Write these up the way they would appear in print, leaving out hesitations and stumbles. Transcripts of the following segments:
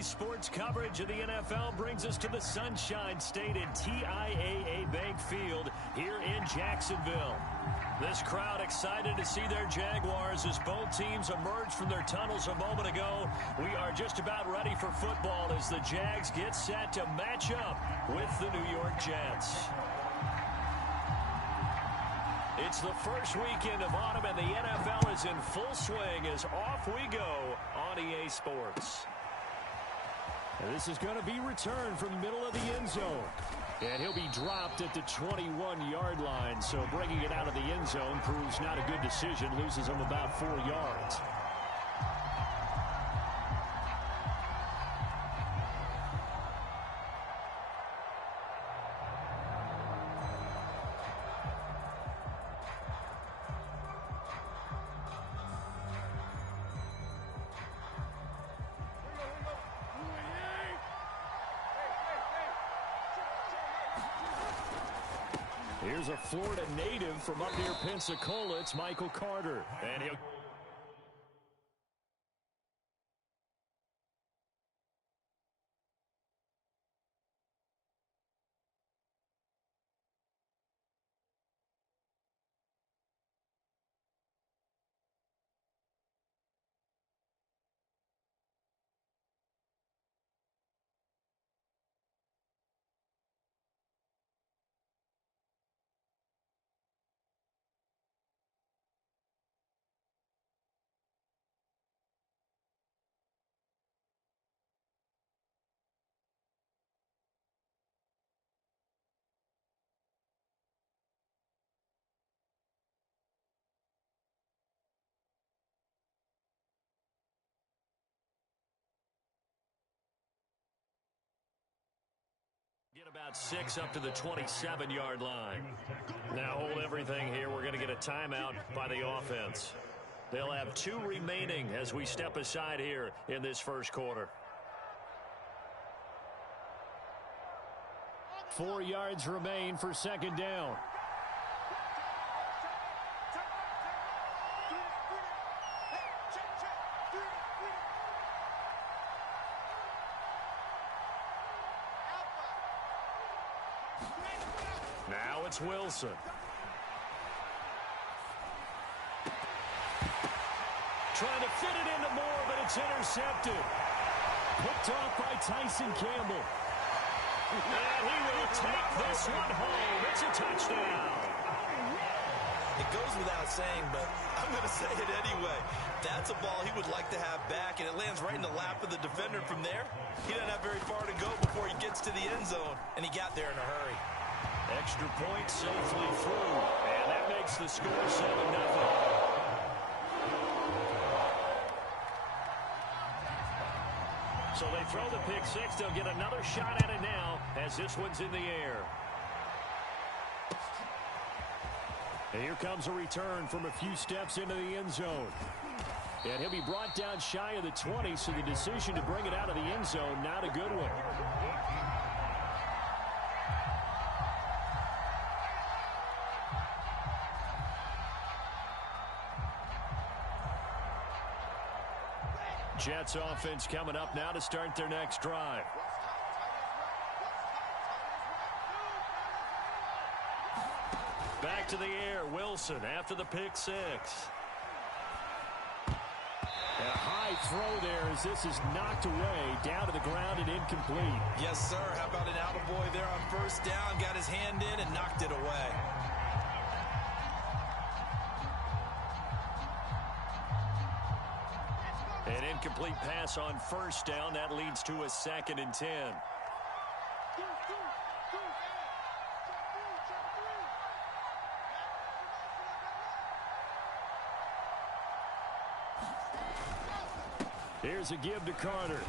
Today's sports coverage of the NFL brings us to the Sunshine State at TIAA Bank Field here in Jacksonville. This crowd excited to see their Jaguars as both teams emerged from their tunnels a moment ago. We are just about ready for football as the Jags get set to match up with the New York Jets. It's the first weekend of autumn and the NFL is in full swing as off we go on EA Sports. And this is going to be returned from the middle of the end zone. And he'll be dropped at the 21-yard line. So bringing it out of the end zone proves not a good decision. Loses him about 4 yards. Here's a Florida native from up near Pensacola. It's Michael Carter. And he'll... Get about 6 up to the 27-yard line. Now hold everything here. We're going to get a timeout by the offense. They'll have 2 remaining as we step aside here in this first quarter. 4 yards remain for second down. Now it's Wilson. Trying to fit it into Moore, but it's intercepted. Picked off by Tyson Campbell. And he will take this one home. It's a touchdown. It goes without saying, but I'm going to say it anyway. That's a ball he would like to have back, and it lands right in the lap of the defender from there. He doesn't have very far to go before he gets to the end zone, and he got there in a hurry. Extra point safely through, and that makes the score 7-0. So they throw the pick six. They'll get another shot at it now as this one's in the air. And here comes a return from a few steps into the end zone. And he'll be brought down shy of the 20, so the decision to bring it out of the end zone, not a good one. Jets offense coming up now to start their next drive. Back to the air, Wilson after the pick six. A high throw there as this is knocked away, down to the ground and incomplete. Yes, sir. How about an attaboy there on first down? Got his hand in and knocked it away. An incomplete pass on first down. That leads to a 2nd and 10. Here's a give to Carter.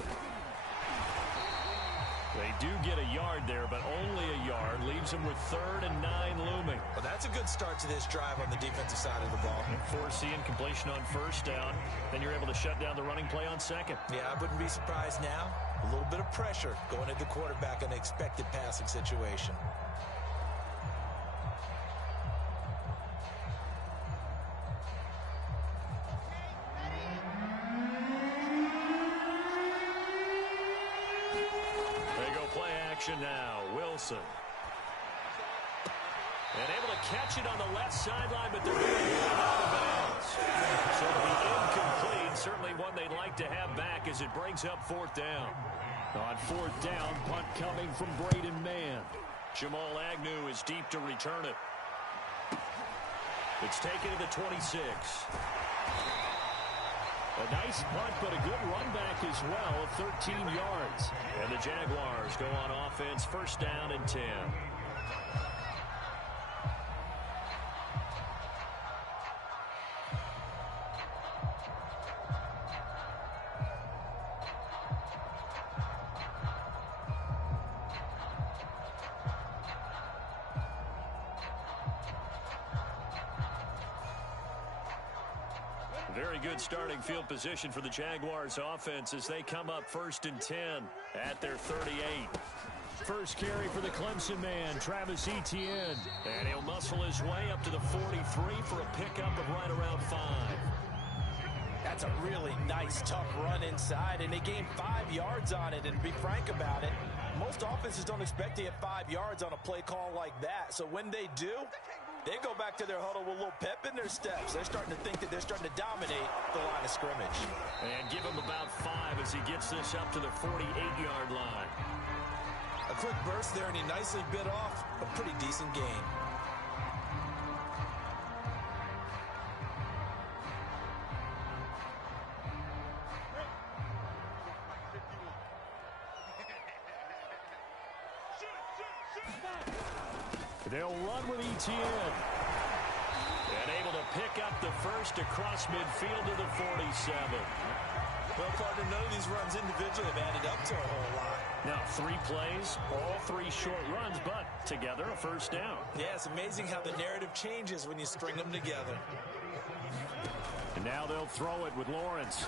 They do get a yard there, but only a yard. Leaves them with 3rd and 9 looming. Well, that's a good start to this drive on the defensive side of the ball. Force the incompletion on first down. Then you're able to shut down the running play on second. Yeah, I wouldn't be surprised now. A little bit of pressure going at the quarterback in an expected passing situation. action now. Wilson. And able to catch it on the left sideline, but they're going out of bounds. So it'll be incomplete. Certainly one they'd like to have back as it brings up fourth down. On fourth down, punt coming from Braden Mann. Jamal Agnew is deep to return it. It's taken to the 26. A nice punt, but a good run back as well of 13 yards. And the Jaguars go on offense, first down and 10. Very good starting field position for the Jaguars offense as they come up first and 10 at their 38. First carry for the Clemson man, Travis Etienne. And he'll muscle his way up to the 43 for a pickup of right around 5. That's a really nice, tough run inside, and they gained 5 yards on it. And to be frank about it, most offenses don't expect to get 5 yards on a play call like that. So when they do, they go back to their huddle with a little pep in their steps. They're starting to think that they're starting to dominate the line of scrimmage. And give him about 5 as he gets this up to the 48-yard line. A quick burst there, and he nicely bit off a pretty decent gain. They'll run with Etienne. And able to pick up the first across midfield to the 47. Well, partner, none of these runs individually have added up to a whole lot. Now, 3 plays, all 3 short runs, but together a first down. Yeah, it's amazing how the narrative changes when you string them together. And now they'll throw it with Lawrence.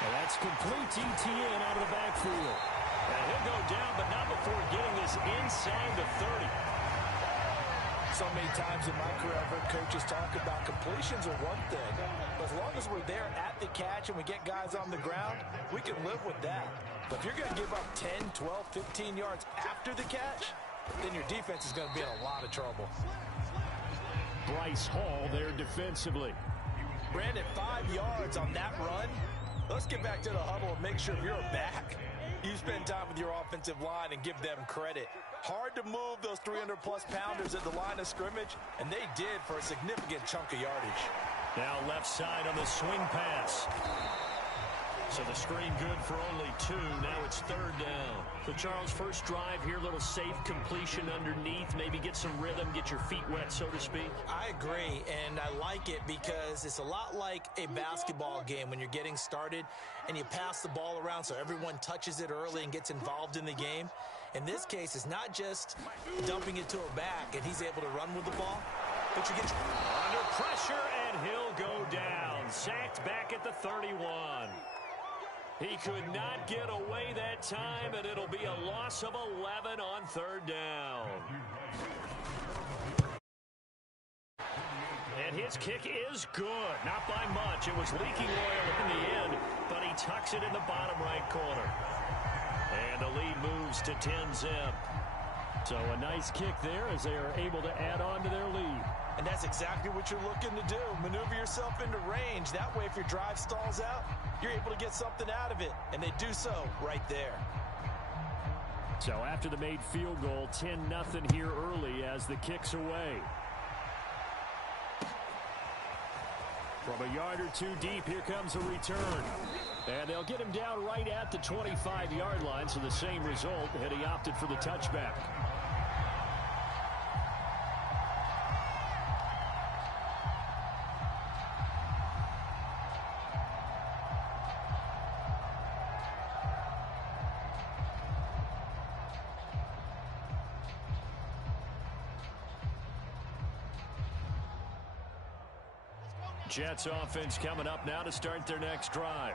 And that's complete to Etienne out of the backfield. And he'll go down, but not before getting this inside the 30. So many times in my career, I've heard coaches talk about completions are one thing. But as long as we're there at the catch and we get guys on the ground, we can live with that. But if you're going to give up 10, 12, 15 yards after the catch, then your defense is going to be in a lot of trouble. Bryce Hall there defensively. Brandon, 5 yards on that run. Let's get back to the huddle and make sure you're back. You spend time with your offensive line and give them credit. Hard to move those 300-plus pounders at the line of scrimmage, and they did for a significant chunk of yardage. Now left side on the swing pass. So the screen good for only 2. Now it's third down. So Charles, first drive here, little safe completion underneath. Maybe get some rhythm, get your feet wet, so to speak. I agree, and I like it because it's a lot like a basketball game when you're getting started and you pass the ball around so everyone touches it early and gets involved in the game. In this case, it's not just dumping it to a back and he's able to run with the ball, but you get under pressure and he'll go down. Sacked back at the 31. He could not get away that time, and it'll be a loss of 11 on third down. And his kick is good. Not by much. It was leaking oil in the end, but he tucks it in the bottom right corner. And the lead moves to 10-zip. So a nice kick there as they are able to add on to their lead. And that's exactly what you're looking to do. Maneuver yourself into range. That way, if your drive stalls out, you're able to get something out of it. And they do so right there. So after the made field goal, 10-0 here early as the kick's away. From a yard or 2 deep, here comes a return. And they'll get him down right at the 25-yard line, so the same result, and he opted for the touchback. Jets offense coming up now to start their next drive.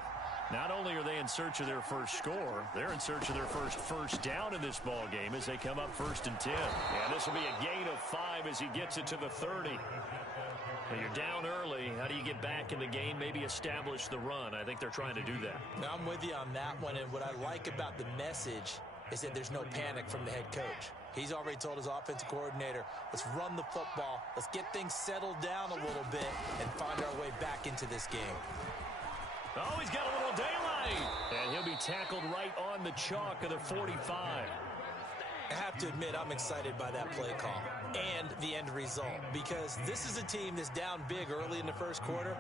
Not only are they in search of their first score, they're in search of their first down in this ball game as they come up first and 10. And this will be a gain of 5 as he gets it to the 30. Now you're down early. How do you get back in the game? Maybe establish the run. I think they're trying to do that. Now I'm with you on that one, and what I like about the message is that there's no panic from the head coach. He's already told his offensive coordinator, let's run the football, let's get things settled down a little bit and find our way back into this game. Oh, he's got a little daylight. And he'll be tackled right on the chalk of the 45. I have to admit, I'm excited by that play call and the end result, because this is a team that's down big early in the first quarter,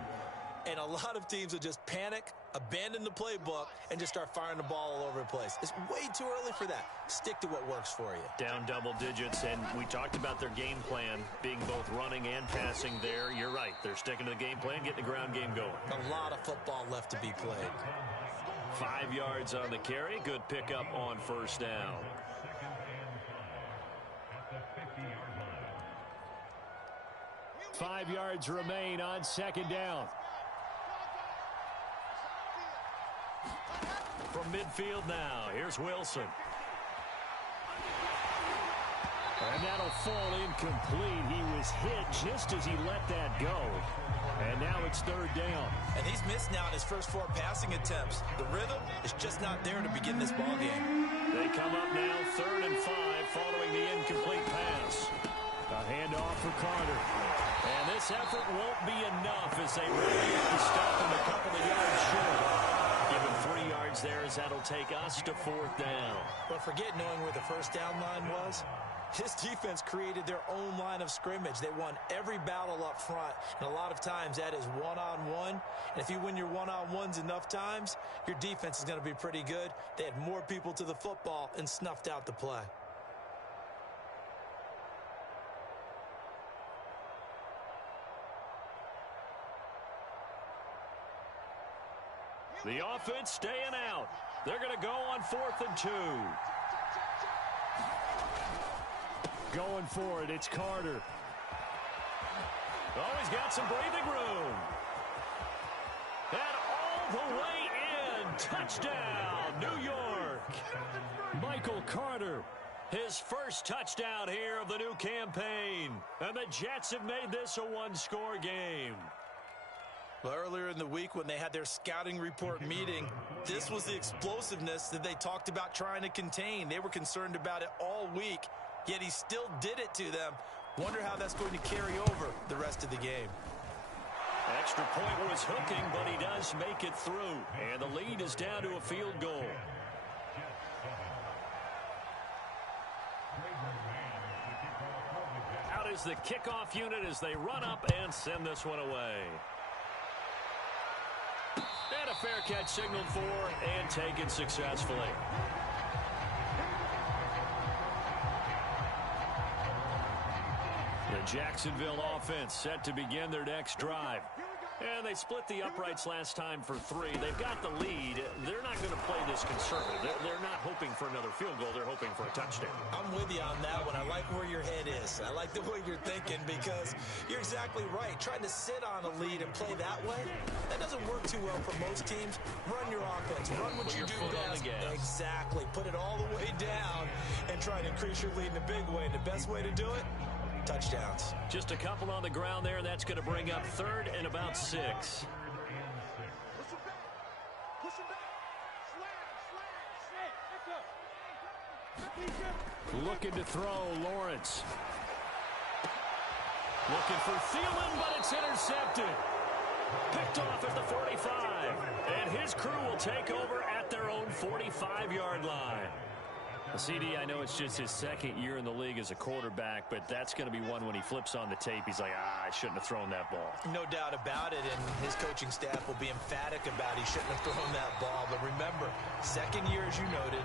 and a lot of teams will just panic, abandon the playbook, and just start firing the ball all over the place. It's way too early for that. Stick to what works for you. Down double digits, and we talked about their game plan being both running and passing there. You're right. They're sticking to the game plan, getting the ground game going. A lot of football left to be played. 5 yards on the carry. Good pickup on first down. Five yards remain on second down. From midfield now, here's Wilson. And that'll fall incomplete. He was hit just as he let that go. And now it's third down. And he's missed now in his first 4 passing attempts. The rhythm is just not there to begin this ball game. They come up now, 3rd and 5, following the incomplete pass. A handoff for Carter. And this effort won't be enough as they really have to stop him a couple of yards short. Give him 3 yards there as that'll take us to 4th down. But forget knowing where the first down line was. This defense created their own line of scrimmage. They won every battle up front, and a lot of times that is one-on-one. And if you win your one-on-ones enough times, your defense is going to be pretty good. They had more people to the football and snuffed out the play. The offense staying out. They're going to go on 4th and 2. Going for it, it's Carter. Oh, he's got some breathing room. And all the way in. Touchdown, New York. Michael Carter, his first touchdown here of the new campaign. And the Jets have made this a one-score game. Well, earlier in the week when they had their scouting report meeting, this was the explosiveness that they talked about trying to contain. They were concerned about it all week, yet he still did it to them. Wonder how that's going to carry over the rest of the game. Extra point was hooking, but he does make it through. And the lead is down to a field goal. Out is the kickoff unit as they run up and send this one away. And a fair catch signaled for and taken successfully. The Jacksonville offense set to begin their next drive. And they split the uprights last time for 3. They've got the lead. They're not going to play this conservative. They're not hoping for another field goal. They're hoping for a touchdown. I'm with you on that one. I like where your head is. I like the way you're thinking because you're exactly right. Trying to sit on a lead and play that way, that doesn't work too well for most teams. Run your offense. Run what you do best. Exactly. Put it all the way down and try to increase your lead in a big way. And the best way to do it? Touchdowns. Just a couple on the ground there. That's going to bring up 3rd and about 6. Looking to throw, Lawrence. Looking for Thielen, but it's intercepted. Picked off at the 45. And his crew will take over at their own 45-yard line. CD, I know it's just his 2nd year in the league as a quarterback, but that's going to be one when he flips on the tape. He's like, I shouldn't have thrown that ball. No doubt about it, and his coaching staff will be emphatic about he shouldn't have thrown that ball. But remember, 2nd year, as you noted,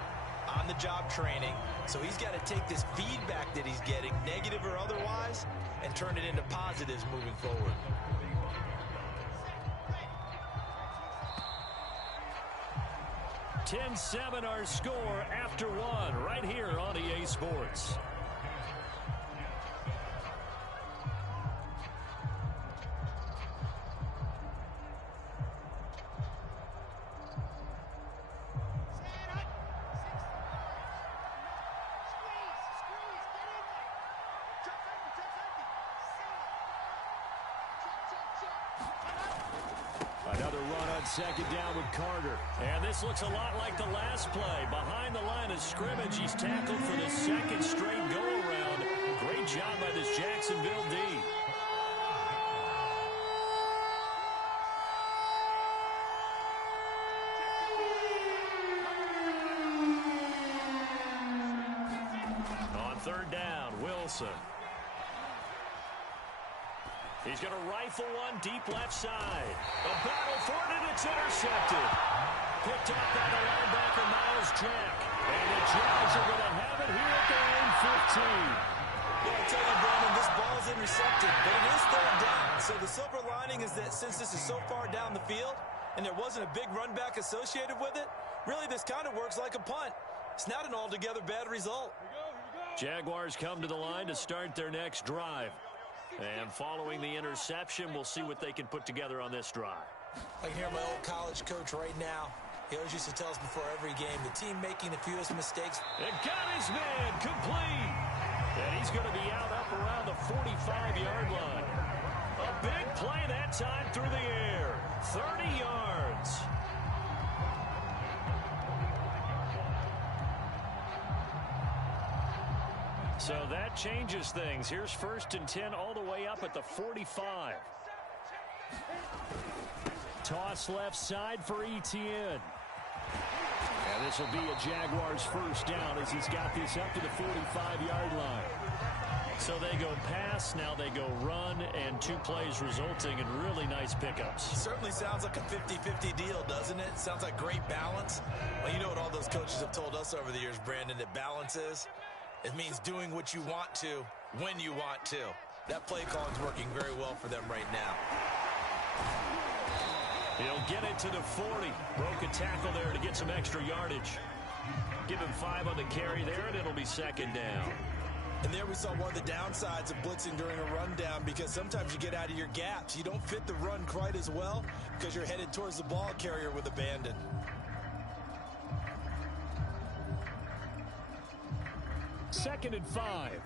on-the-job training. So he's got to take this feedback that he's getting, negative or otherwise, and turn it into positives moving forward. $10-7 our score after 1 right here on EA Sports. Another run on second down with Carter. And this looks a lot like the last play. Behind the line of scrimmage, he's tackled for the second straight go-around. Great job by this Jacksonville D. On third down, Wilson. He's going to rifle one deep left side. A battle for it, and it's intercepted. Picked up by the linebacker, Miles Jack. And the Jags are going to have it here at their own 15. Yeah, I'll tell you, Brandon, this ball is intercepted, but it is third down. So the silver lining is that since this is so far down the field and there wasn't a big run back associated with it, really this kind of works like a punt. It's not an altogether bad result. Jaguars come to the line to start their next drive. And following the interception, we'll see what they can put together on this drive. I can hear my old college coach right now. He always used to tell us before every game, the team making the fewest mistakes. And got his man complete. And he's going to be out up around the 45-yard line. A big play that time through the air. 30 yards. So that changes things. Here's 1st and 10 all the way up at the 45. Toss left side for Etienne. And this will be a Jaguars first down as he's got this up to the 45-yard line. So they go pass, now they go run, and 2 plays resulting in really nice pickups. Certainly sounds like a 50-50 deal, doesn't it? Sounds like great balance. Well, you know what all those coaches have told us over the years, Brandon, that balance is? It means doing what you want to, when you want to. That play calling's working very well for them right now. He'll get it to the 40. Broke a tackle there to get some extra yardage. Give him 5 on the carry there, and it'll be second down. And there we saw one of the downsides of blitzing during a rundown, because sometimes you get out of your gaps. You don't fit the run quite as well because you're headed towards the ball carrier with abandon. Second and 5.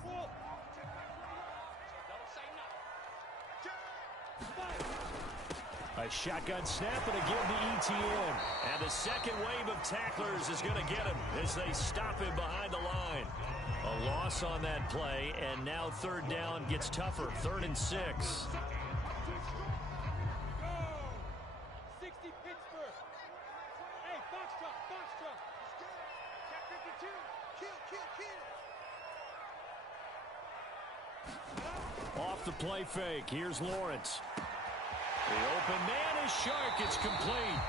A shotgun snap and again to Etienne. And the second wave of tacklers is going to get him as they stop him behind the line. A loss on that play, and now third down gets tougher. 3rd and 6. 60 Pittsburgh. Hey, Foxtrot, Foxtrot. Check 52. Kill. Off the play fake. Here's Lawrence. The open man is Shark. It's complete.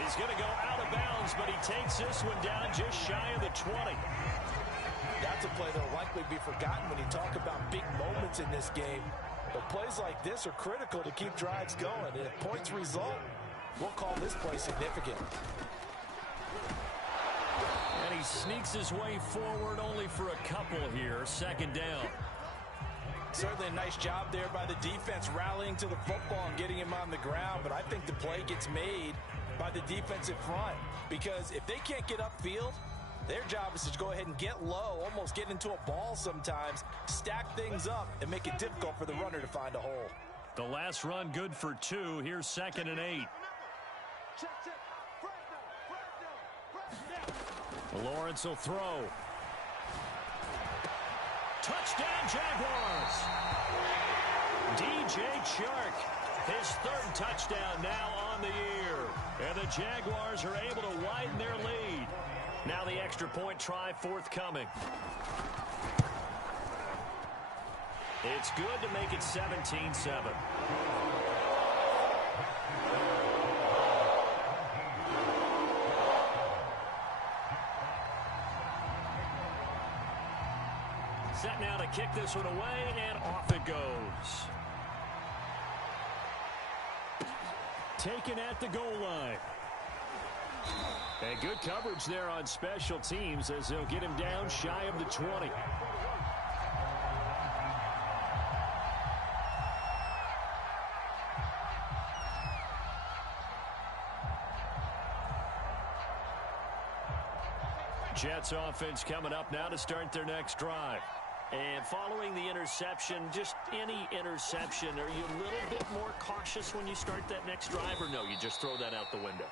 He's going to go out of bounds, but he takes this one down just shy of the 20. That's a play that will likely be forgotten when you talk about big moments in this game. But plays like this are critical to keep drives going. And if points result, we'll call this play significant. And he sneaks his way forward only for a couple here. Second down. Certainly a nice job there by the defense rallying to the football and getting him on the ground. But I think the play gets made by the defensive front, because if they can't get upfield, their job is to go ahead and get low, almost get into a ball sometimes, stack things up, and make it difficult for the runner to find a hole. The last run good for 2. Here's 2nd and 8. Lawrence will throw. Touchdown, Jaguars. DJ Chark, his 3rd touchdown now on the year. And the Jaguars are able to widen their lead. Now the extra point try forthcoming. It's good to make it 17-7. Set now to kick this one away, and off it goes. Taken at the goal line. And good coverage there on special teams as they'll get him down shy of the 20. Jets offense coming up now to start their next drive. And following the interception, just any interception, are you a little bit more cautious when you start that next drive, or no, you just throw that out the window?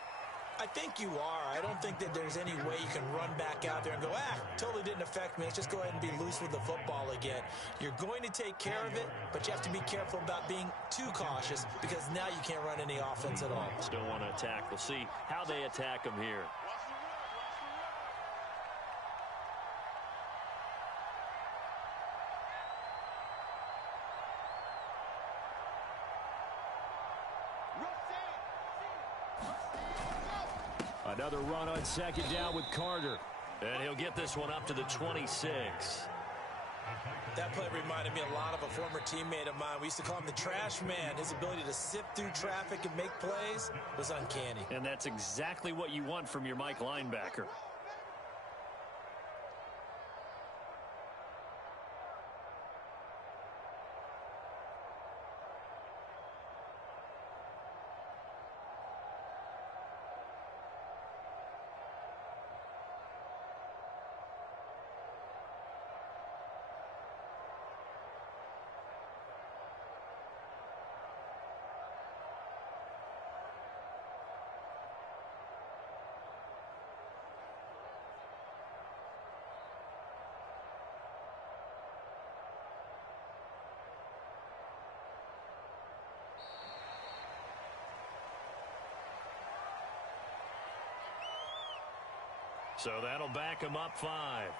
I think you are. I don't think that there's any way you can run back out there and go, totally didn't affect me. Let's just go ahead and be loose with the football again. You're going to take care of it, but you have to be careful about being too cautious because now you can't run any offense at all. Still want to attack. We'll see how they attack them here. Another run on second down with Carter. And he'll get this one up to the 26. That play reminded me a lot of a former teammate of mine. We used to call him the trash man. His ability to sift through traffic and make plays was uncanny. And that's exactly what you want from your Mike linebacker. So that'll back him up 5.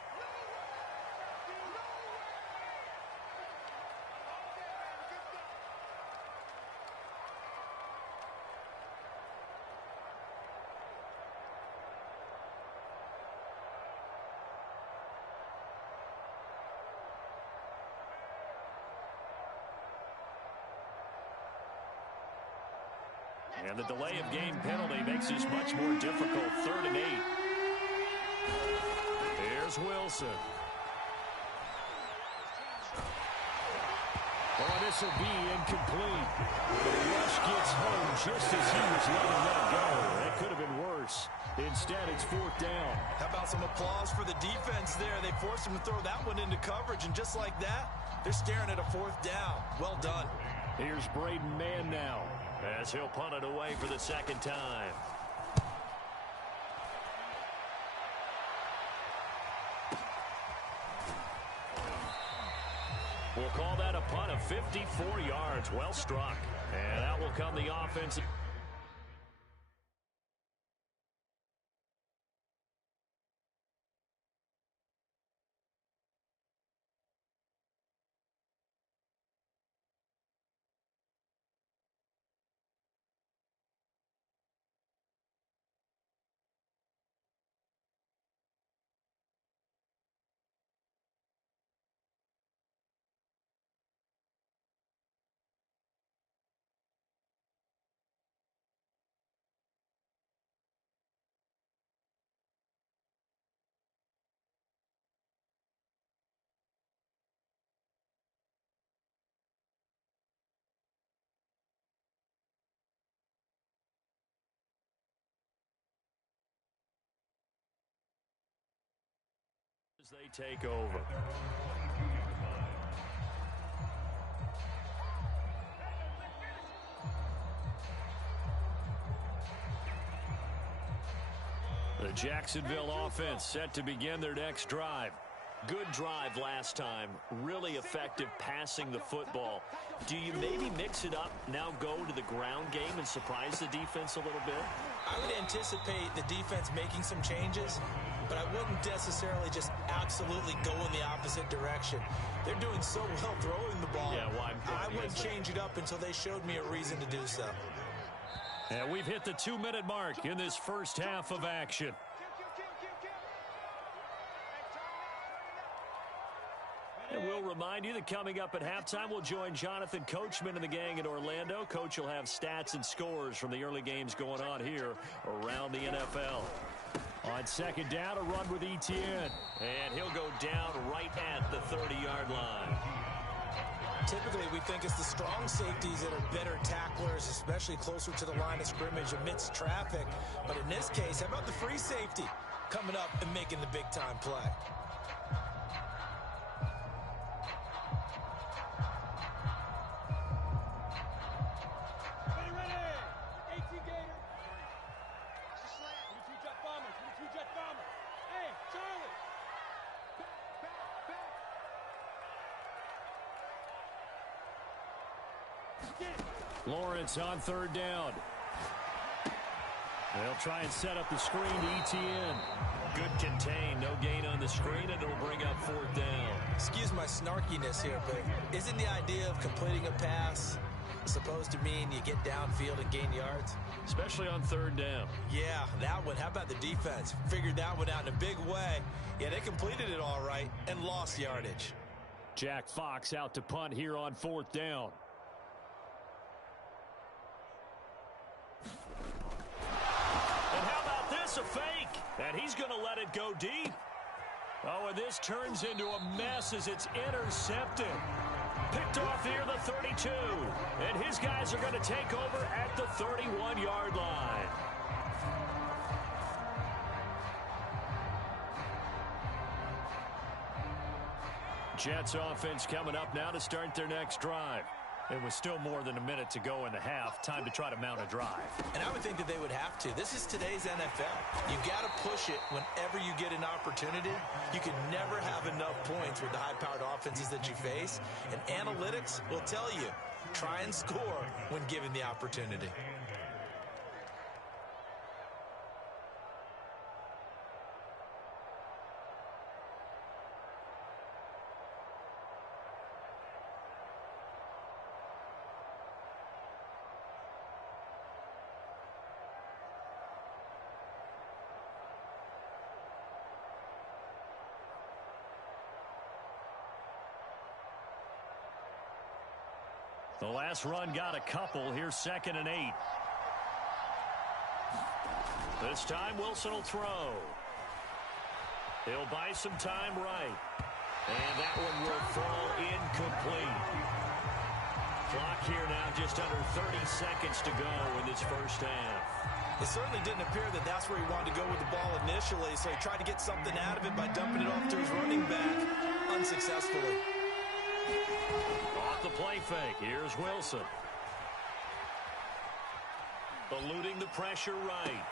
And the delay of game penalty makes this much more difficult. 3rd and 8. Here's Wilson. Oh, this will be incomplete. The rush gets home just as he was letting that go. That could have been worse. Instead, it's 4th down. How about some applause for the defense there? They forced him to throw that one into coverage, and just like that, they're staring at a 4th down. Well done. Here's Braden Mann now, as he'll punt it away for the 2nd time. We'll call that a punt of 54 yards. Well struck. And that will come the offense. As they take over. The Jacksonville offense set to begin their next drive. Good drive last time. Really effective passing the football. Do you maybe mix it up, now go to the ground game and surprise the defense a little bit? I would anticipate the defense making some changes, but I wouldn't necessarily just absolutely go in the opposite direction. They're doing so well throwing the ball. Yeah, well, I wouldn't change it up until they showed me a reason to do so. And we've hit the 2-minute mark in this first half of action. And we'll remind you that coming up at halftime, we'll join Jonathan Coachman and the gang in Orlando. Coach will have stats and scores from the early games going on here around the NFL. On second down, a run with Etienne. And he'll go down right at the 30-yard line. Typically, we think it's the strong safeties that are better tacklers, especially closer to the line of scrimmage amidst traffic. But in this case, how about the free safety coming up and making the big-time play? Lawrence on third down. They'll try and set up the screen to ETN. Good contain, no gain on the screen, and it'll bring up fourth down. Excuse my snarkiness here, but isn't the idea of completing a pass supposed to mean you get downfield and gain yards? Especially on third down. Yeah, that one. How about the defense? Figured that one out in a big way. Yeah, they completed it all right and lost yardage. Jack Fox out to punt here on fourth down. And how about this, a fake? And he's going to let it go deep. Oh, and this turns into a mess as it's intercepted. Picked off near the 32. And his guys are going to take over at the 31-yard line. Jets offense coming up now to start their next drive. It was still more than a minute to go in the half. Time to try to mount a drive. And I would think that they would have to. This is today's NFL. You got to push it whenever you get an opportunity. You can never have enough points with the high-powered offenses that you face. And analytics will tell you, try and score when given the opportunity. The last run got a couple. Here's 2nd and 8. This time Wilson will throw. He'll buy some time right. And that one will fall incomplete. Clock here now just under 30 seconds to go in this first half. It certainly didn't appear that that's where he wanted to go with the ball initially, so he tried to get something out of it by dumping it off to his running back unsuccessfully. Off the play fake. Here's Wilson. Eluding the pressure right.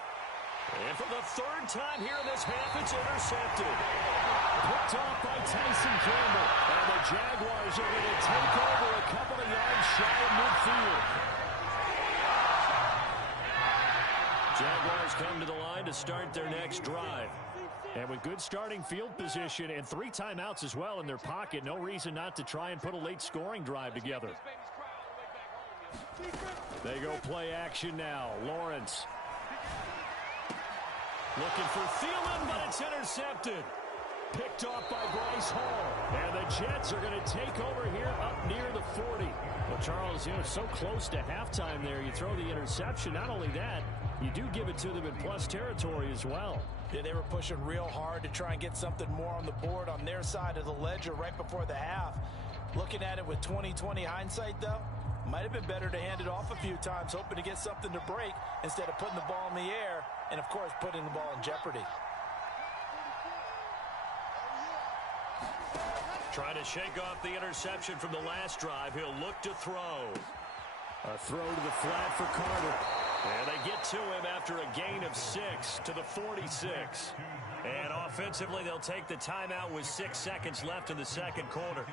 And for the third time here in this half, it's intercepted. Picked off by Tyson Campbell. And the Jaguars are going to take over a couple of yards shy of midfield. Jaguars come to the line to start their next drive. And with good starting field position and 3 timeouts as well in their pocket, no reason not to try and put a late scoring drive together. They go play action now. Lawrence. Looking for Thielen, but it's intercepted. Picked off by Bryce Hall. And the Jets are going to take over here up near the 40. Well, Charles, so close to halftime there. You throw the interception. Not only that, you do give it to them in plus territory as well. Yeah, they were pushing real hard to try and get something more on the board on their side of the ledger right before the half. Looking at it with 20/20 hindsight, though, might have been better to hand it off a few times, hoping to get something to break instead of putting the ball in the air and, of course, putting the ball in jeopardy. Trying to shake off the interception from the last drive. He'll look to throw. A throw to the flat for Carter. And they get to him after a gain of 6 to the 46. And offensively, they'll take the timeout with 6 seconds left in the second quarter.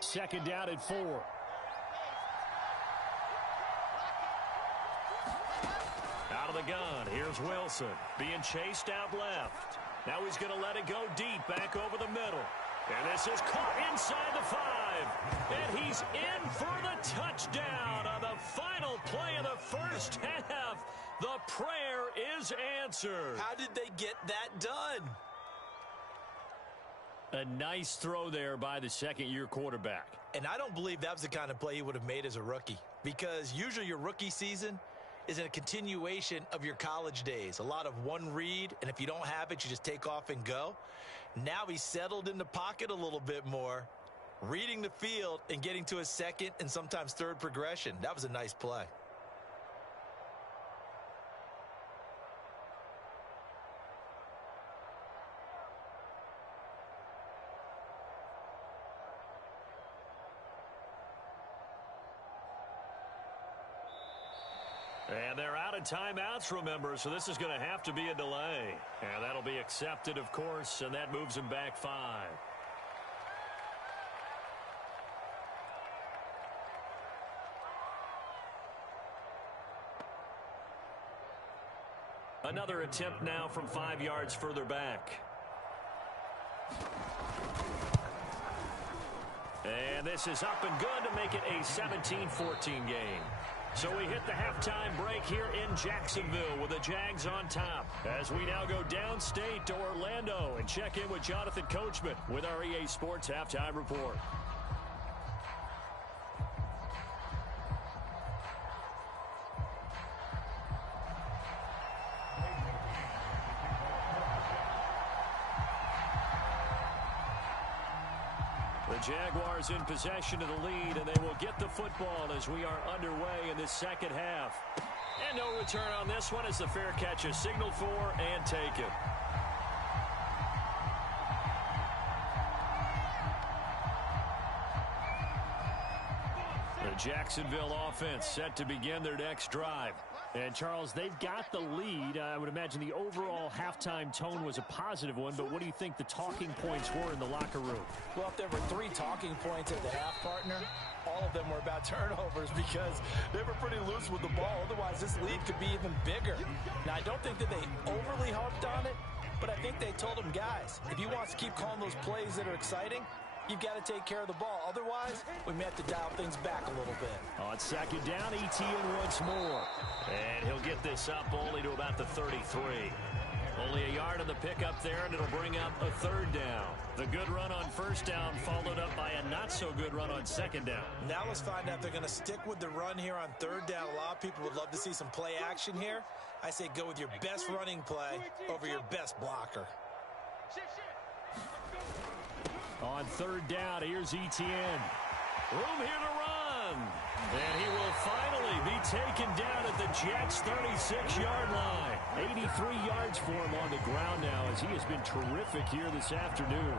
Second down at 4. Out of the gun, here's Wilson. Being chased out left. Now he's going to let it go deep, back over the middle. And this is caught inside the 5. And he's in for the touchdown on the final play of the first half. The prayer is answered. How did they get that done? A nice throw there by the second-year quarterback. And I don't believe that was the kind of play he would have made as a rookie, because usually your rookie season is a continuation of your college days. A lot of one read, and if you don't have it, you just take off and go. Now he's settled in the pocket a little bit more, reading the field and getting to a second and sometimes third progression. That was a nice play. And they're out of timeouts, remember, so this is going to have to be a delay. And that'll be accepted, of course, and that moves them back 5. Another attempt now from 5 yards further back. And this is up and good to make it a 17-14 game. So we hit the halftime break here in Jacksonville with the Jags on top. As we now go downstate to Orlando and check in with Jonathan Coachman with our EA Sports Halftime Report. The Jaguars in possession of the lead, and they will get the football as we are underway in this second half. And no return on this one as the fair catch is signaled for and taken. The Jacksonville offense set to begin their next drive. And, Charles, they've got the lead. I would imagine the overall halftime tone was a positive one, but what do you think the talking points were in the locker room? Well, if there were 3 talking points at the half, partner, all of them were about turnovers because they were pretty loose with the ball. Otherwise, this lead could be even bigger. Now, I don't think that they overly harped on it, but I think they told them, guys, if you want to keep calling those plays that are exciting, you've got to take care of the ball. Otherwise, we may have to dial things back a little bit. On second down, Etienne once more. And he'll get this up only to about the 33. Only a yard on the pickup there, and it'll bring up a third down. The good run on first down followed up by a not-so-good run on second down. Now let's find out if they're going to stick with the run here on third down. A lot of people would love to see some play action here. I say go with your best running play over your best blocker. On third down, here's Etienne. Room here to run. And he will finally be taken down at the Jets' 36-yard line. 83 yards for him on the ground now as he has been terrific here this afternoon.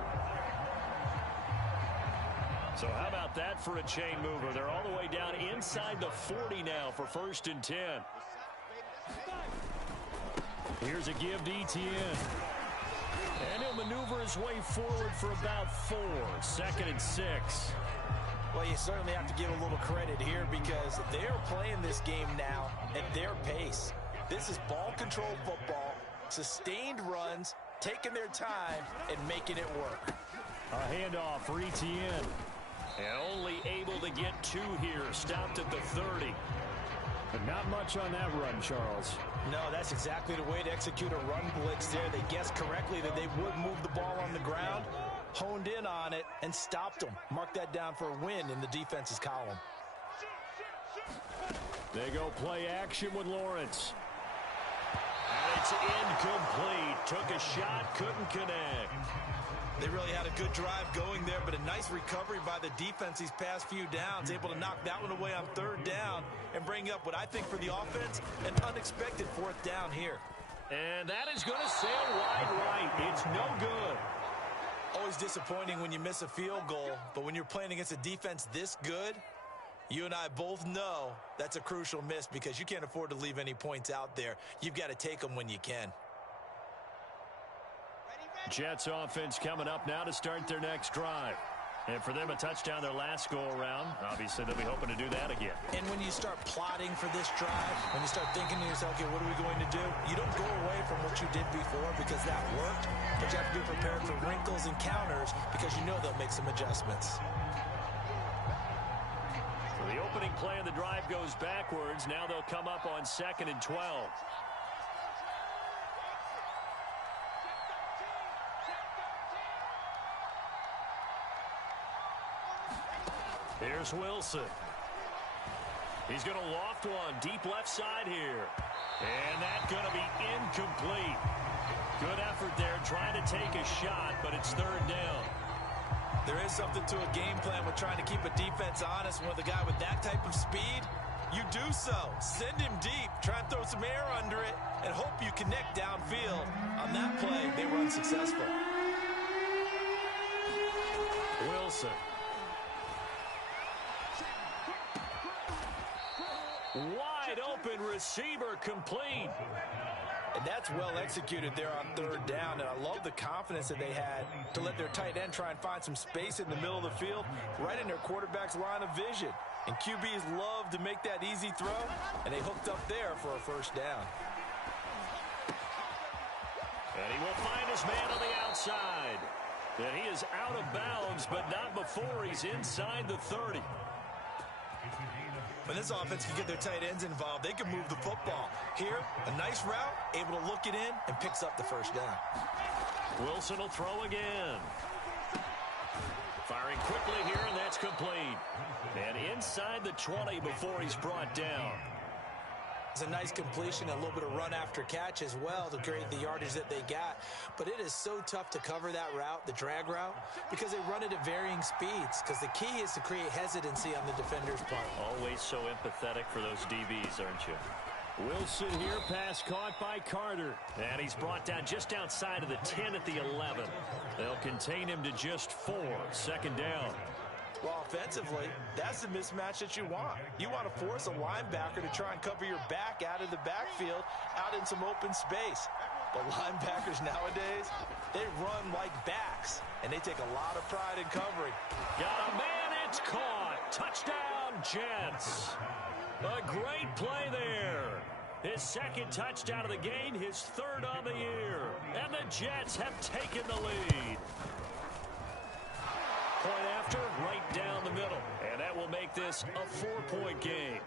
So how about that for a chain mover? They're all the way down inside the 40 now for 1st and 10. Here's a give to Etienne. And he'll maneuver his way forward for about 4. 2nd and 6. Well, you certainly have to give a little credit here because they're playing this game now at their pace. This is ball control football, sustained runs, taking their time, and making it work. A handoff for Etienne. And only able to get 2 here, stopped at the 30. But not much on that run, Charles. No, that's exactly the way to execute a run blitz there. They guessed correctly that they would move the ball on the ground, honed in on it, and stopped them. Mark that down for a win in the defense's column. They go play action with Lawrence. And it's incomplete. Took a shot, couldn't connect. They really had a good drive going there, but a nice recovery by the defense these past few downs, able to knock that one away on third down and bring up what I think for the offense, an unexpected 4th down here. And that is going to sail wide right. It's no good. Always disappointing when you miss a field goal, but when you're playing against a defense this good, you and I both know that's a crucial miss because you can't afford to leave any points out there. You've got to take them when you can. Jets offense coming up now to start their next drive. And for them, a touchdown their last go-around. Obviously, they'll be hoping to do that again. And when you start plotting for this drive, when you start thinking to yourself, okay, what are we going to do? You don't go away from what you did before because that worked, but you have to be prepared for wrinkles and counters because you know they'll make some adjustments. So the opening play of the drive goes backwards. Now they'll come up on 2nd and 12. Here's Wilson. He's going to loft one deep left side here. And that's going to be incomplete. Good effort there trying to take a shot, but it's 3rd down. There is something to a game plan with trying to keep a defense honest. With a guy with that type of speed, you do so. Send him deep, try and throw some air under it, and hope you connect downfield. On that play, they were unsuccessful. Wilson. Wide open receiver complete. And that's well executed there on 3rd down. And I love the confidence that they had to let their tight end try and find some space in the middle of the field, right in their quarterback's line of vision. And QBs love to make that easy throw, and they hooked up there for a 1st down. And he will find his man on the outside. And he is out of bounds, but not before he's inside the 30. When this offense can get their tight ends involved, they can move the football. Here, a nice route, able to look it in, and picks up the first down. Wilson will throw again. Firing quickly here, and that's complete. And inside the 20 before he's brought down. It's a nice completion, a little bit of run after catch as well to create the yardage that they got. But it is so tough to cover that route, the drag route, because they run it at varying speeds. Because the key is to create hesitancy on the defender's part. Always so empathetic for those DBs, aren't you? Wilson here, pass caught by Carter. And he's brought down just outside of the 10 at the 11. They'll contain him to just 4. Second down. Well, offensively, that's the mismatch that you want. You want to force a linebacker to try and cover your back out of the backfield, out in some open space. But linebackers nowadays, they run like backs, and they take a lot of pride in covering. Got a man, it's caught. Touchdown, Jets. A great play there. His second touchdown of the game, his third on the year. And the Jets have taken the lead. Point after, right down the middle. And that will make this a 4-point game.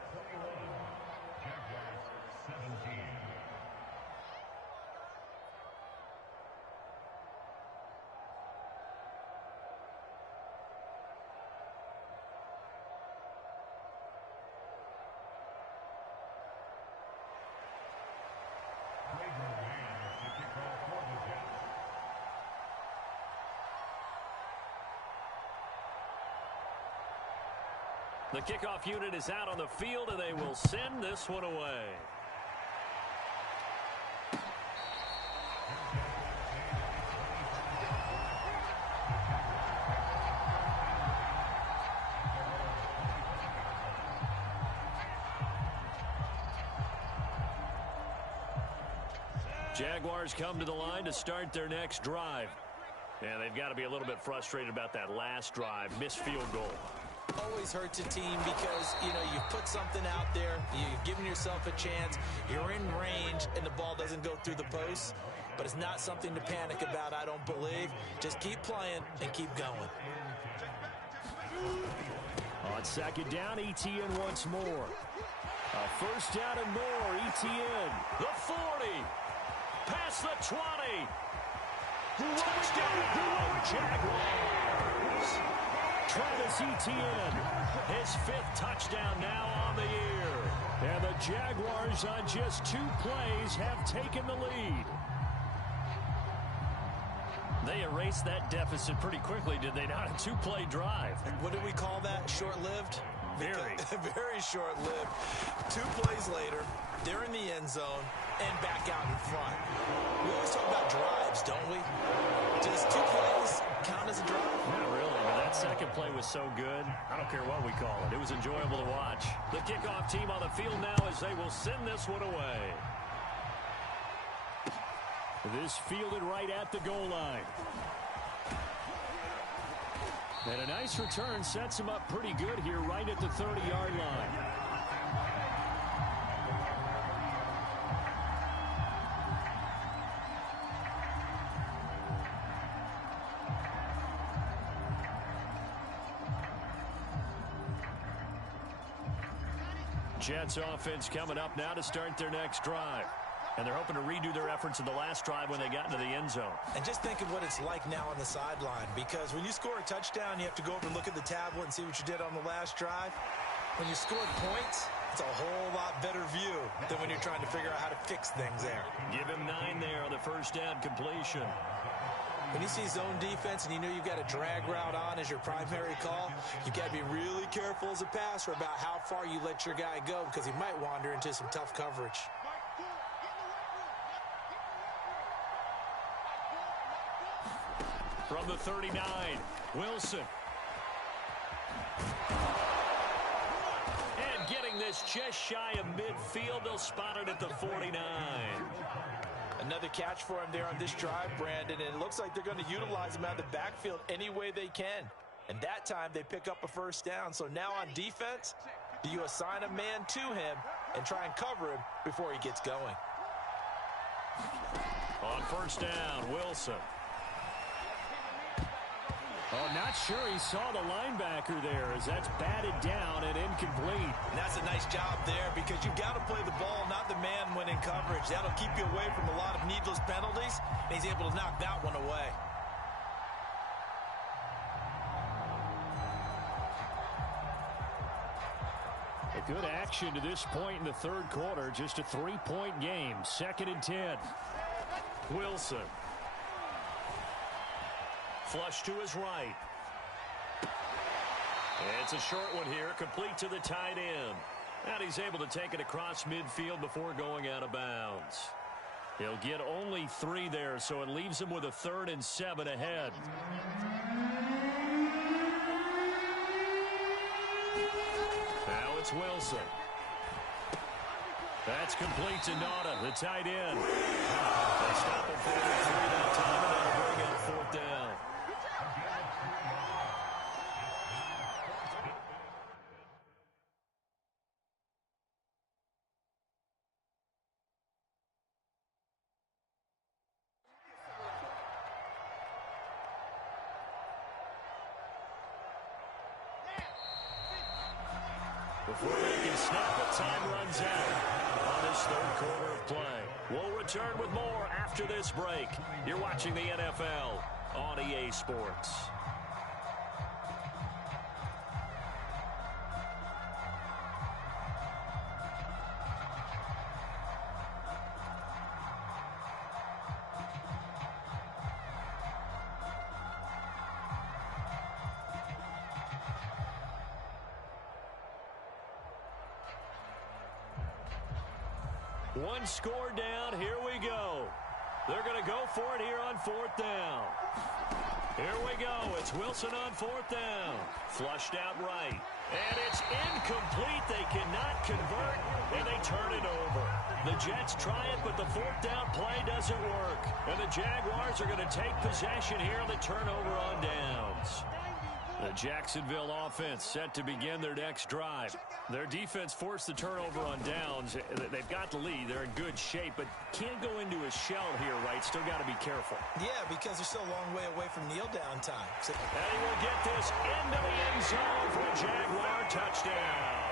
The kickoff unit is out on the field, and they will send this one away. Jaguars come to the line to start their next drive. And they've got to be a little bit frustrated about that last drive, missed field goal. Always hurts a team because, you've put something out there, you've given yourself a chance, you're in range, and the ball doesn't go through the post. But it's not something to panic about, I don't believe. Just keep playing and keep going. On second down, ETN once more. A first down and more, ETN. The 40. Past the 20. Touchdown, Jaguars. Travis Etienne, his 5th touchdown now on the year. And the Jaguars on just 2 plays have taken the lead. They erased that deficit pretty quickly, did they not? A 2-play drive. What do we call that? Short-lived? Very. Very short-lived. 2 plays later, they're in the end zone and back out in front. We always talk about drives, don't we? Does 2 plays count as a drive? Not really, but that second play was so good. I don't care what we call it. It was enjoyable to watch. The kickoff team on the field now as they will send this one away. This fielded right at the goal line. And a nice return sets him up pretty good here right at the 30-yard line. Jets offense coming up now to start their next drive. And they're hoping to redo their efforts in the last drive when they got into the end zone. And just think of what it's like now on the sideline, because when you score a touchdown, you have to go over and look at the tablet and see what you did on the last drive. When you scored points, it's a whole lot better view than when you're trying to figure out how to fix things there. Give him 9 there on the first down completion. When you see zone defense and you know you've got a drag route on as your primary call, you've got to be really careful as a passer about how far you let your guy go, because he might wander into some tough coverage. From the 39, Wilson. And getting this just shy of midfield, they'll spot it at the 49. Another catch for him there on this drive, Brandon, and it looks like they're going to utilize him out of the backfield any way they can. And that time they pick up a first down. So now on defense, do you assign a man to him and try and cover him before he gets going? On first down, Wilson. Oh, not sure he saw the linebacker there as that's batted down and incomplete. And that's a nice job there because you've got to play the ball, not the man when in coverage. That'll keep you away from a lot of needless penalties, and he's able to knock that one away. A good action to this point in the third quarter. Just a 3-point game. 2nd and 10. Wilson. Flush to his right. It's a short one here, complete to the tight end. And he's able to take it across midfield before going out of bounds. He'll get only 3 there, so it leaves him with a 3rd and 7 ahead. Now it's Wilson. That's complete to Nauta, the tight end. They stop at 43 that time, and that'll bring out 4th down. Before they can snap it, time runs out on this third quarter of play. We'll return with more after this break. You're watching the NFL on EA Sports. One score down. Here we go. They're going to go for it here on 4th down. Here we go. It's Wilson on 4th down. Flushed out right. And it's incomplete. They cannot convert, and they turn it over. The Jets try it, but the 4th down play doesn't work. And the Jaguars are going to take possession here on the turnover on downs. The Jacksonville offense set to begin their next drive. Their defense forced the turnover on downs. They've got the lead. They're in good shape, but can't go into a shell here, right? Still got to be careful. Yeah, because they're still a long way away from kneel down time. And he will get this into the end zone for a Jaguar touchdown.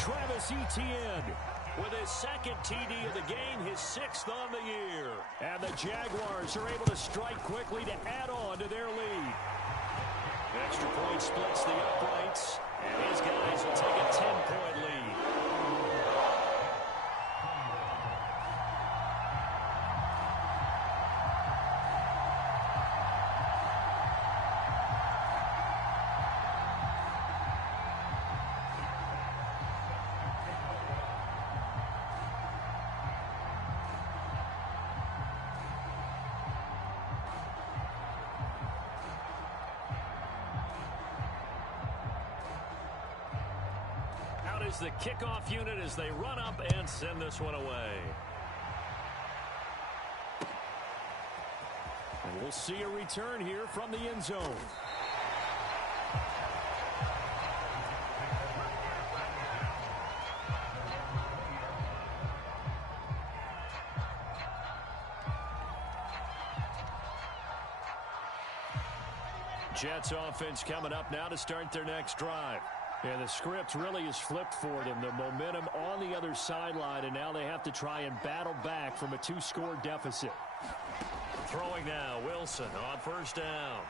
Travis Etienne with his 2nd TD of the game, his 6th on the year. And the Jaguars are able to strike quickly to add on to their lead. Extra point splits the uprights, and his guys will take a 10-point lead. Is the kickoff unit as they run up and send this one away. And we'll see a return here from the end zone. Jets offense coming up now to start their next drive. And the script really is flipped for them. The momentum on the other sideline, and now they have to try and battle back from a 2-score deficit. Throwing now, Wilson on first down.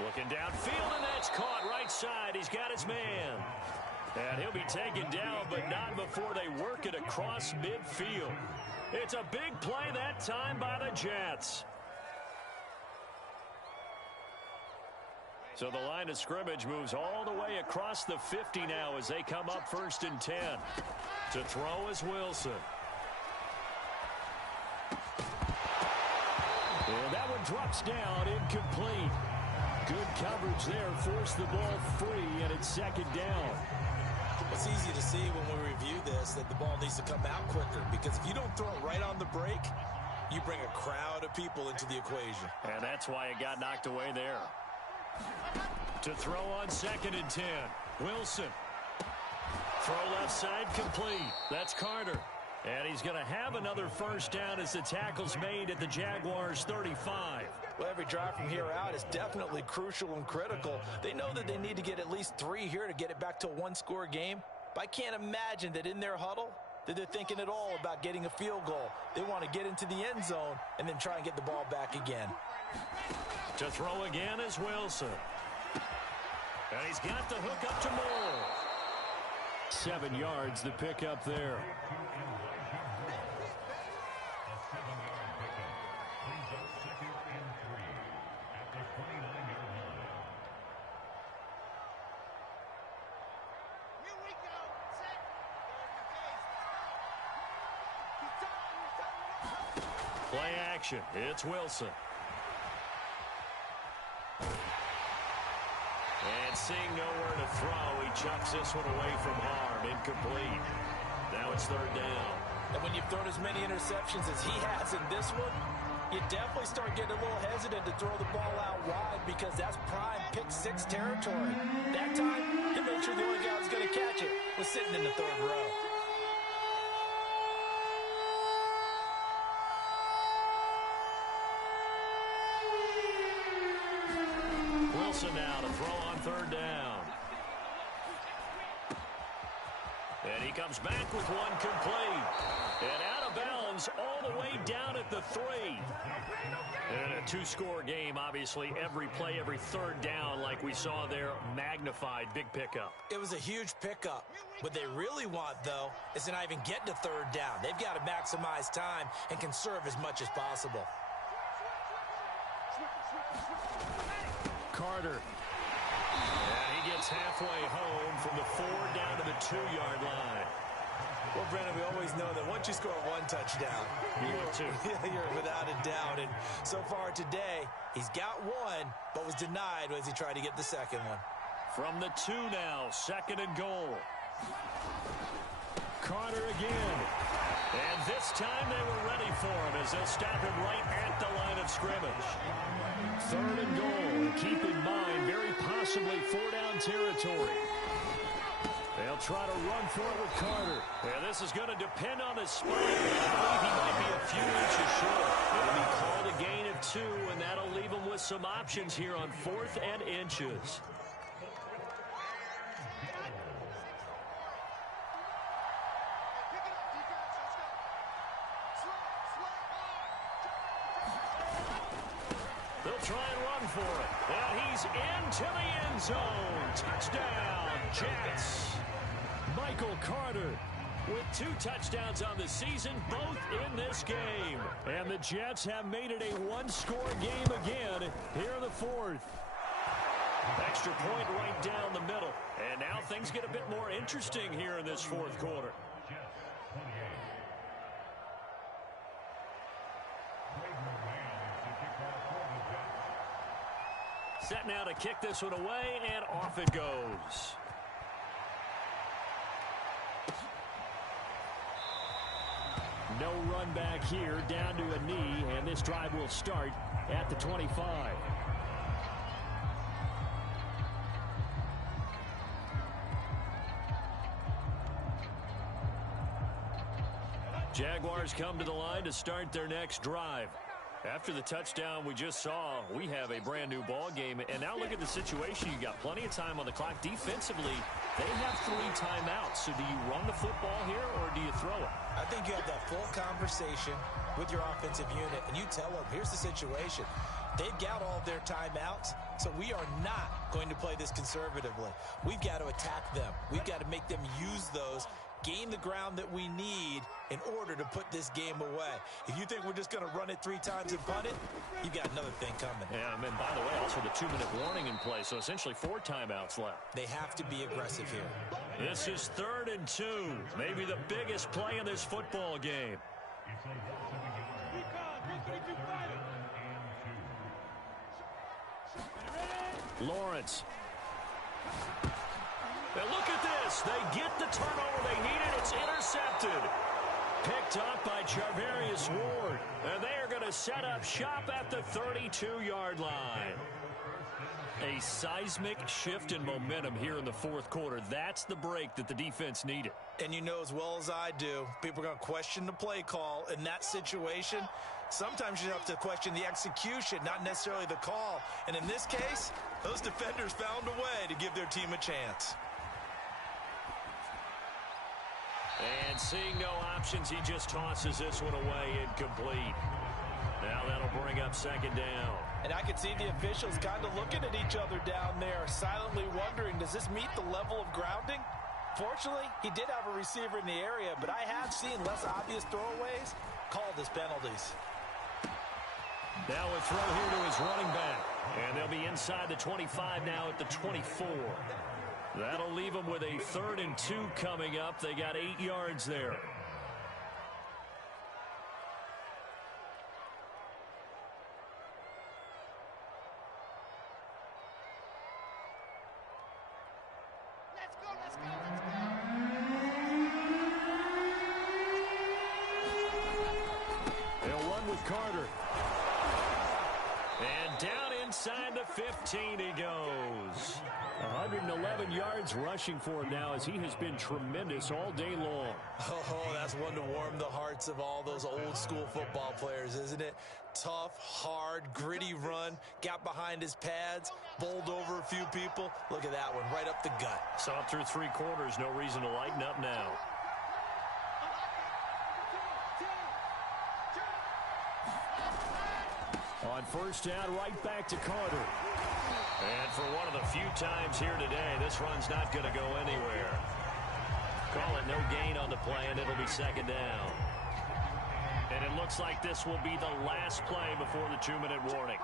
Looking downfield, and that's caught right side. He's got his man. And he'll be taken down, but not before they work it across midfield. It's a big play that time by the Jets. So the line of scrimmage moves all the way across the 50 now as they come up 1st and 10. To throw is Wilson. And that one drops down, incomplete. Good coverage there, forced the ball free, and it's 2nd down. It's easy to see when we review this that the ball needs to come out quicker, because if you don't throw it right on the break, you bring a crowd of people into the equation. And that's why it got knocked away there. To throw on 2nd and 10, Wilson. Throw left side complete. That's Carter. And he's going to have another first down as the tackle's made at the Jaguars' 35. Well, every drive from here out is definitely crucial and critical. They know that they need to get at least 3 here to get it back to a one-score game. But I can't imagine that in their huddle that they're thinking at all about getting a field goal. They want to get into the end zone and then try and get the ball back again. To throw again is Wilson. And he's got the hook up to Moore. 7 yards, the pickup there. Play action. It's Wilson. And seeing nowhere to throw, he chucks this one away from harm. Incomplete. Now it's 3rd down. And when you've thrown as many interceptions as he has in this one, you definitely start getting a little hesitant to throw the ball out wide because that's prime pick 6 territory. That time, he made sure the only guy who was going to catch it was sitting in the 3rd row. Wilson now to throw on 3rd down. And he comes back with one complete. And out of bounds all the way down at the 3. And in a 2-score game, obviously, every play, every 3rd down, like we saw there, magnified. Big pickup. It was a huge pickup. What they really want, though, is to not even get to 3rd down. They've got to maximize time and conserve as much as possible. Carter. And he gets halfway home from the 4 down to the 2-yard line. Well, Brandon, we always know that once you score 1 touchdown, you're without a doubt. And so far today, he's got 1, but was denied as he tried to get the 2nd one. From the 2 now, 2nd and goal. Carter again. And this time they were ready for him as they'll stop him right at the line of scrimmage. 3rd and goal. And keep in mind, very possibly 4-down territory. They'll try to run for it with Carter. And this is going to depend on his spine. I believe he might be a few inches short. It'll be called a gain of 2, and that'll leave him with some options here on 4th and inches. They'll try and run for it. And he's into the end zone. Touchdown, Jets. Michael Carter with 2 touchdowns on the season, both in this game. And the Jets have made it a 1-score game again here in the 4th. Extra point right down the middle. And now things get a bit more interesting here in this 4th quarter. Set now to kick this one away, and off it goes. No run back here, down to a knee, and this drive will start at the 25. Jaguars come to the line to start their next drive. After the touchdown we just saw, we have a brand new ball game. And now look at the situation. You got plenty of time on the clock. Defensively, they have 3 timeouts. So do you run the football here or do you throw it? I think you have that full conversation with your offensive unit, and you tell them, here's the situation. They've got all of their timeouts, so we are not going to play this conservatively. We've got to attack them. We've got to make them use those, gain the ground that we need in order to put this game away. If you think we're just going to run it 3 times and punt it, you've got another thing coming. Yeah, and by the way, also the 2-minute warning in play, so essentially 4 timeouts left. They have to be aggressive here. This is 3rd and 2, maybe the biggest play in this football game. Lawrence. Now look at this. They get the turnover they needed. It's intercepted. Picked up by Charvarius Ward. And they are going to set up shop at the 32-yard line. A seismic shift in momentum here in the fourth quarter. That's the break that the defense needed. And you know as well as I do, people are going to question the play call in that situation. Sometimes you have to question the execution, not necessarily the call. And in this case, those defenders found a way to give their team a chance. And seeing no options, he just tosses this one away incomplete. Now that'll bring up second down. And I could see the officials kind of looking at each other down there, silently wondering, does this meet the level of grounding? Fortunately, he did have a receiver in the area, but I have seen less obvious throwaways called as penalties. Now a throw here to his running back. And they'll be inside the 25 now at the 24. That'll leave them with a 3rd and 2 coming up. They got 8 yards there. They'll run with Carter. And down inside the 15 he goes. 111 yards rushing for him now as he has been tremendous all day long. Oh, that's one to warm the hearts of all those old school football players, isn't it? Tough, hard, gritty run, got behind his pads, bowled over a few people. Look at that one, right up the gut. Saw it through 3 quarters, no reason to lighten up now. On first down, right back to Carter. And for one of the few times here today, this run's not going to go anywhere. Call it no gain on the play, and it'll be second down. And it looks like this will be the last play before the 2-minute warning.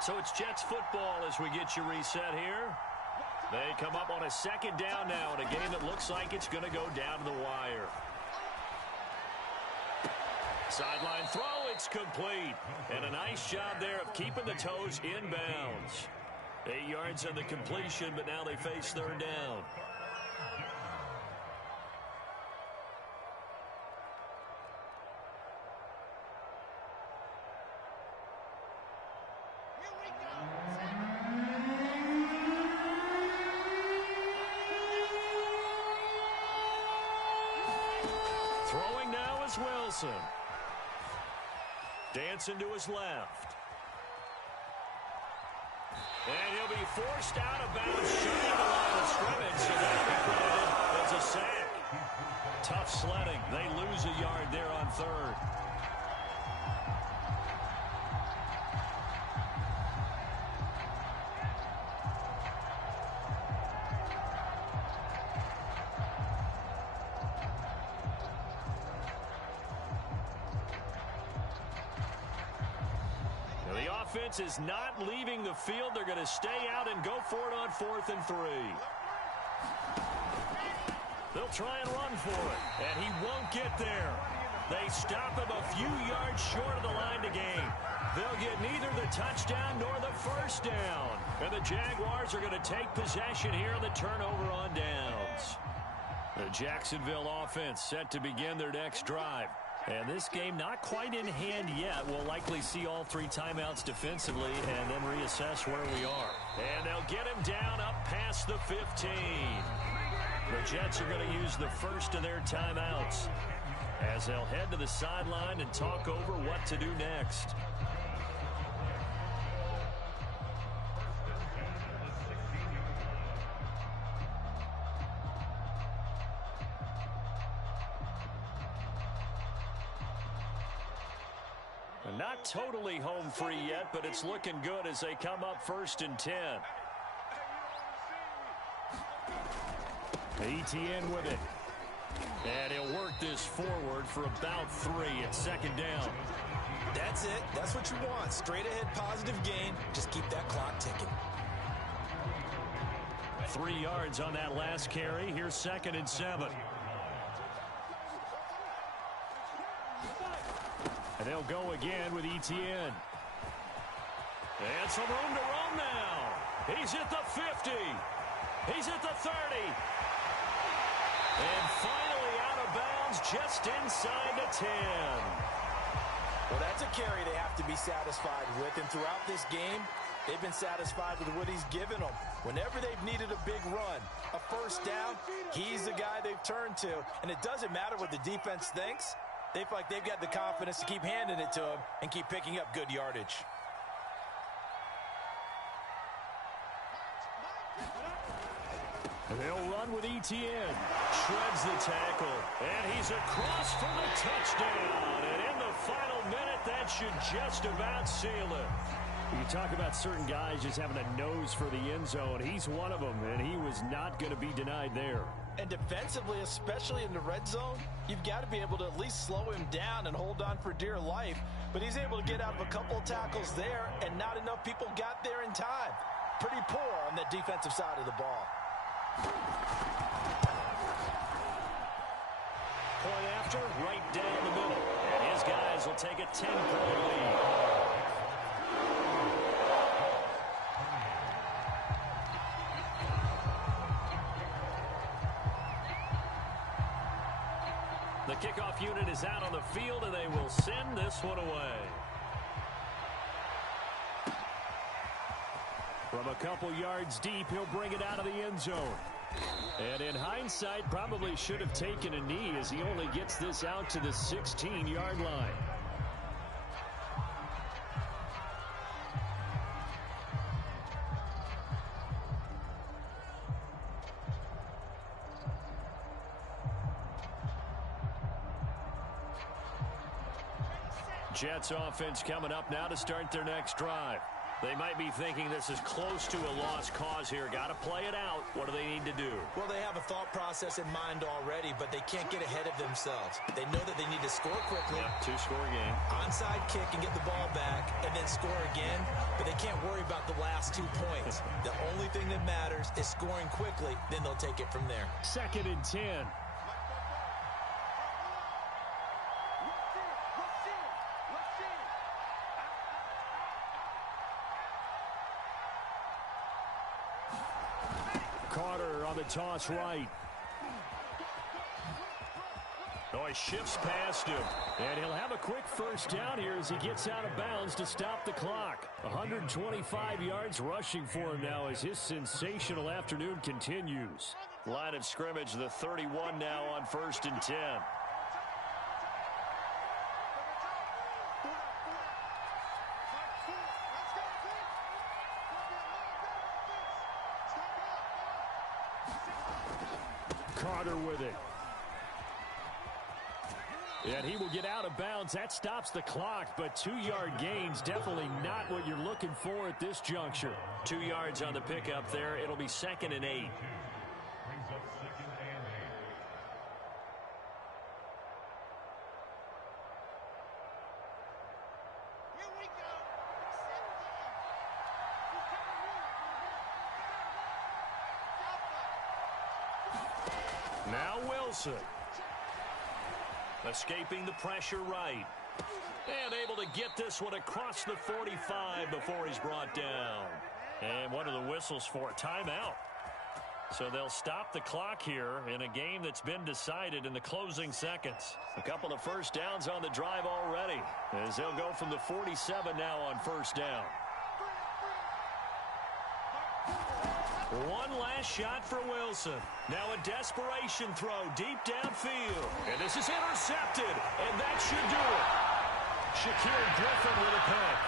So it's Jets football as we get you reset here. They come up on a second down now in a game that looks like it's going to go down to the wire. Sideline throw, it's complete. And a nice job there of keeping the toes inbounds. 8 yards on the completion, but now they face 3rd down. Throwing now is Wilson. Dancing to his left. And he'll be forced out of bounds, shy of the line of scrimmage, so that'll be credited as a sack. Tough sledding. They lose a yard there on 3rd. Offense is not leaving the field. They're going to stay out and go for it on 4th and 3. They'll try and run for it, and he won't get there. They stop him a few yards short of the line to gain. They'll get neither the touchdown nor the first down. And the Jaguars are going to take possession here on the turnover on downs. The Jacksonville offense set to begin their next drive. And this game not quite in hand yet. We'll likely see all 3 timeouts defensively and then reassess where we are. And they'll get him down up past the 15. The Jets are going to use the first of their timeouts as they'll head to the sideline and talk over what to do next. Not totally home free yet, but it's looking good as they come up 1st and 10. Etienne with it. And he'll work this forward for about 3 at 2nd down. That's it. That's what you want. Straight ahead positive gain. Just keep that clock ticking. 3 yards on that last carry. Here's 2nd and 7. And they'll go again with Etienne. And some room to roam now. He's at the 50. He's at the 30. And finally out of bounds, just inside the 10. Well, that's a carry they have to be satisfied with. And throughout this game, they've been satisfied with what he's given them. Whenever they've needed a big run, a first down, he's the guy they've turned to. And it doesn't matter what the defense thinks. They feel like they've got the confidence to keep handing it to him and keep picking up good yardage. They'll run with Etienne. Shreds the tackle. And he's across for the touchdown. And in the final minute, that should just about seal it. You talk about certain guys just having a nose for the end zone. He's one of them, and he was not going to be denied there. And defensively, especially in the red zone, you've got to be able to at least slow him down and hold on for dear life. But he's able to get out of a couple of tackles there, and not enough people got there in time. Pretty poor on the defensive side of the ball. Point after, right down the middle. And his guys will take a 10-point lead. The kickoff unit is out on the field, and they will send this one away. From a couple yards deep, he'll bring it out of the end zone. And in hindsight, probably should have taken a knee as he only gets this out to the 16-yard line. Jets offense coming up now to start their next drive. They might be thinking this is close to a lost cause here. Got to play it out. What do they need to do? Well, they have a thought process in mind already, but they can't get ahead of themselves. They know that they need to score quickly. Yep, two-score game. Onside kick and get the ball back and then score again, but they can't worry about the last 2 points. The only thing that matters is scoring quickly, then they'll take it from there. 2nd and 10. Carter on the toss right. Oh, he shifts past him. And he'll have a quick first down here as he gets out of bounds to stop the clock. 125 yards rushing for him now as his sensational afternoon continues. Line of scrimmage, the 31 now on 1st and 10. Carter with it. And he will get out of bounds. That stops the clock, but 2-yard gains, definitely not what you're looking for at this juncture. 2 yards on the pickup there. It'll be 2nd and 8. Now Wilson. Escaping the pressure right. And able to get this one across the 45 before he's brought down. And what are the whistles for? Timeout. So they'll stop the clock here in a game that's been decided in the closing seconds. A couple of first downs on the drive already, as they'll go from the 47 now on 1st down. One last shot for Wilson. Now a desperation throw deep downfield. And this is intercepted. And that should do it. Shaquille Griffin with a pick.